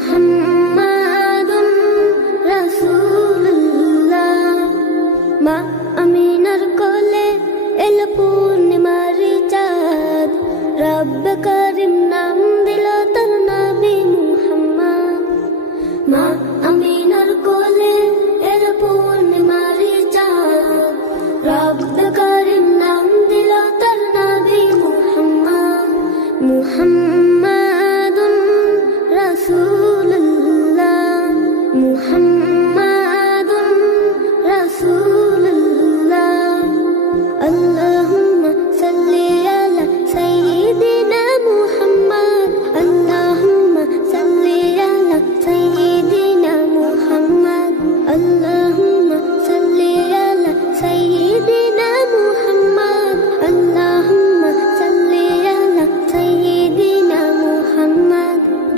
محمد رسول الله মা আমিনার কোলে এলো পূর্ণিমারি চাঁদ। রব করিম নাম দিল তার নবী মুহাম্মদ। মা আমিনার কোলে এলো পূর্ণিমারি চাঁদ। রব করিম নাম দিল তার নবী মুহাম্মদ। মুহাম্মদ রাসূল।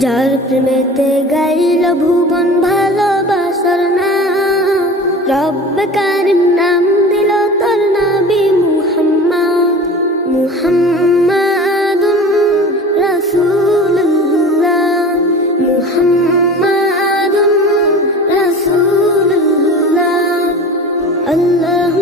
যার প্রেমেতে গাইল ভুবন ভালোবাসার না রব্ব কারিম নাম দিল তোর নবী মুহাম্মদ, মুহাম্মাদুন রাসূলুল্লাহ মুহাম্মাদুন রাসূলুল্লাহ। আল্লাহুম্মা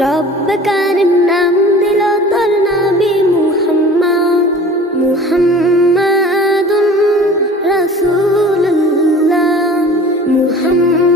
রব কারিম নাম দিল তোর নাবি মুহাম্মদ মুহাম্মাদুন রাসূলুল্লাহ মুহাম্মদ